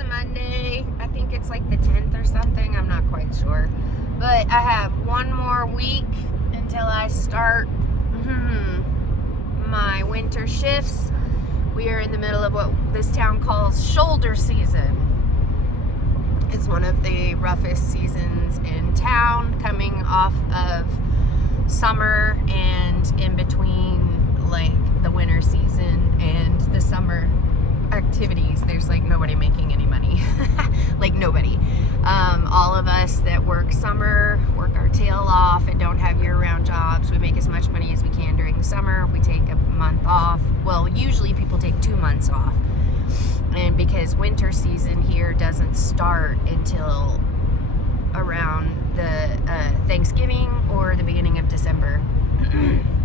a Monday. I think it's like the 10th or something. I'm not quite sure. But I have one more week until I start my winter shifts. We are in the middle of what this town calls shoulder season. It's one of the roughest seasons in town, coming off of summer and in between like the winter season and the summer activities. There's like nobody making any money. Like nobody. All of us that work summer work our tail off and don't have year-round jobs. We make as much money as we can during the summer. We take a month off. Well, usually people take 2 months off. And because winter season here doesn't start until around the Thanksgiving or the beginning of December.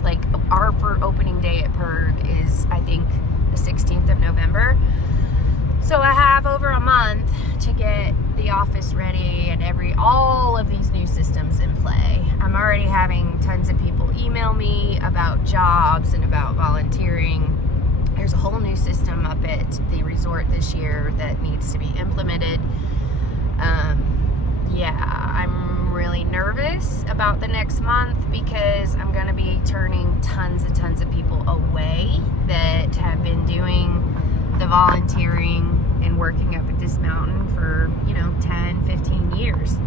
Like our opening day at PIRG is, I think, the 16th of November. So I have over a month to get the office ready and all of these new systems in play. I'm already having tons of people email me about jobs and about volunteering. There's a whole new system up at the resort this year that needs to be implemented. Yeah, I'm really nervous about the next month because I'm going to be turning tons of people away that have been doing the volunteering and working up at this mountain for, 10, 15 years.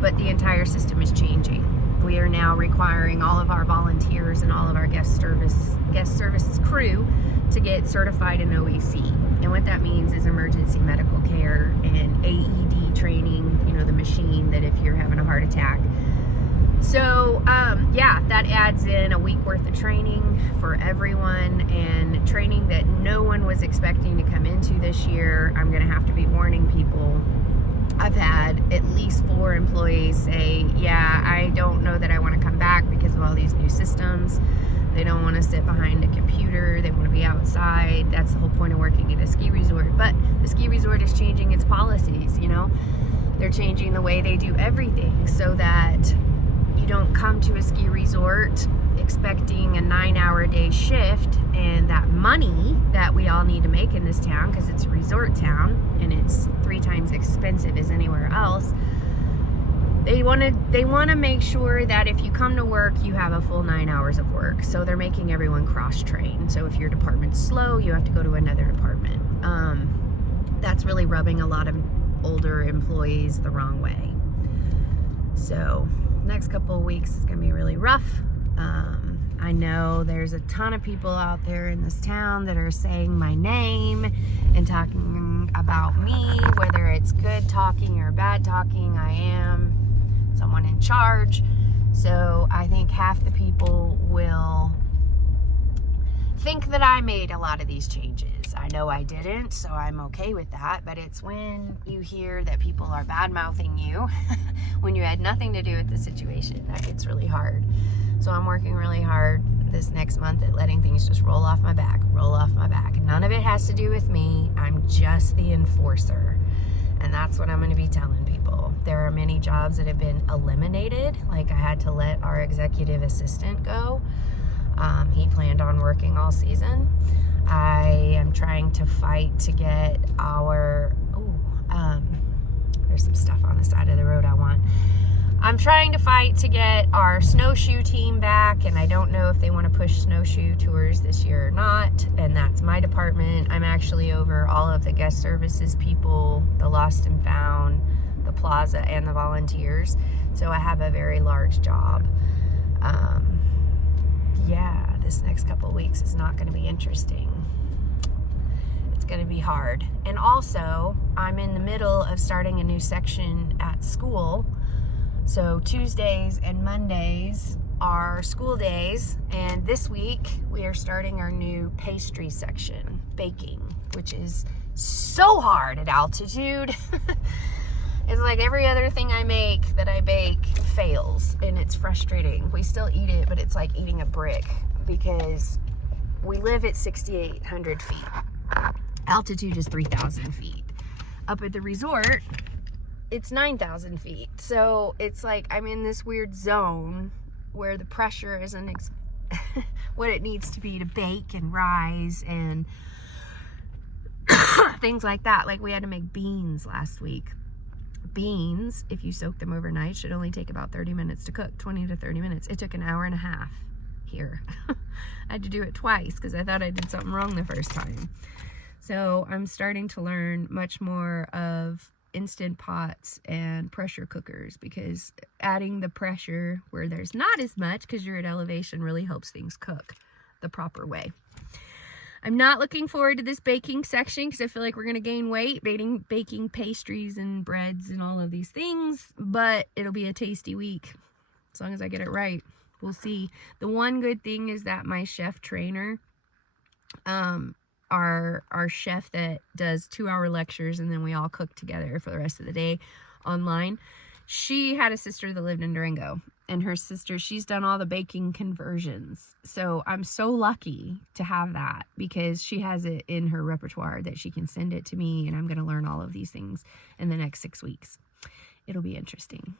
But the entire system is changing. We are now requiring all of our volunteers and all of our guest services crew to get certified in OEC. And what that means is emergency medical care and AED training, the machine that if you're having a heart attack. So, that adds in a week worth of training for everyone, and training that no one was expecting to come into this year. I'm going to have to be warning people. I've had at least 4 employees say, I don't know that I want to come back because of all these new systems. They don't want to sit behind a computer. They want to be outside. That's the whole point of working at a ski resort. But the ski resort is changing its policies, They're changing the way they do everything so that you don't come to a ski resort expecting a 9-hour day shift, and that money that we all need to make in this town, because it's a resort town and it's 3 times expensive as anywhere else. They want to make sure that if you come to work, you have a full 9 hours of work. So they're making everyone cross-train. So if your department's slow, you have to go to another department. That's really rubbing a lot of older employees the wrong way. So next couple of weeks is going to be really rough. I know there's a ton of people out there in this town that are saying my name and talking about me, whether it's good talking or bad talking. I am someone in charge. So I think half the people will think that I made a lot of these changes. I know I didn't, so I'm okay with that. But it's when you hear that people are bad-mouthing you when you had nothing to do with the situation that gets really hard. So I'm working really hard this next month at letting things just roll off my back. None of it has to do with me. I'm just the enforcer. And that's what I'm going to be telling people. There are many jobs that have been eliminated. Like I had to let our executive assistant go. He planned on working all season. I am trying to fight to get there's some stuff on the side of the road I'm trying to fight to get our snowshoe team back, and I don't know if they want to push snowshoe tours this year or not, and that's my department. I'm actually over all of the guest services people, the lost and found, the plaza, and the volunteers. So I have a very large job. This next couple of weeks is not going to be interesting. It's going to be hard. And also, I'm in the middle of starting a new section at school. So Tuesdays and Mondays are school days, and this week we are starting our new pastry section, baking, which is so hard at altitude. It's like every other thing I make that I bake fails, and it's frustrating. We still eat it, but it's like eating a brick because we live at 6,800 feet. Altitude is 3,000 feet. Up at the resort, it's 9,000 feet. So it's like I'm in this weird zone where the pressure isn't what it needs to be to bake and rise and things like that. Like we had to make beans last week. Beans, if you soak them overnight, should only take about 30 minutes to cook, 20 to 30 minutes. It took an hour and a half here. I had to do it twice because I thought I did something wrong the first time. So I'm starting to learn much more of Instant Pots and pressure cookers, because adding the pressure where there's not as much because you're at elevation really helps things cook the proper way. I'm not looking forward to this baking section because I feel like we're going to gain weight baking pastries and breads and all of these things, but it'll be a tasty week as long as I get it right. We'll see. The one good thing is that my chef trainer, our chef that does 2-hour lectures and then we all cook together for the rest of the day online, she had a sister that lived in Durango, and her sister, she's done all the baking conversions. So I'm so lucky to have that because she has it in her repertoire that she can send it to me, and I'm going to learn all of these things in the next 6 weeks. It'll be interesting.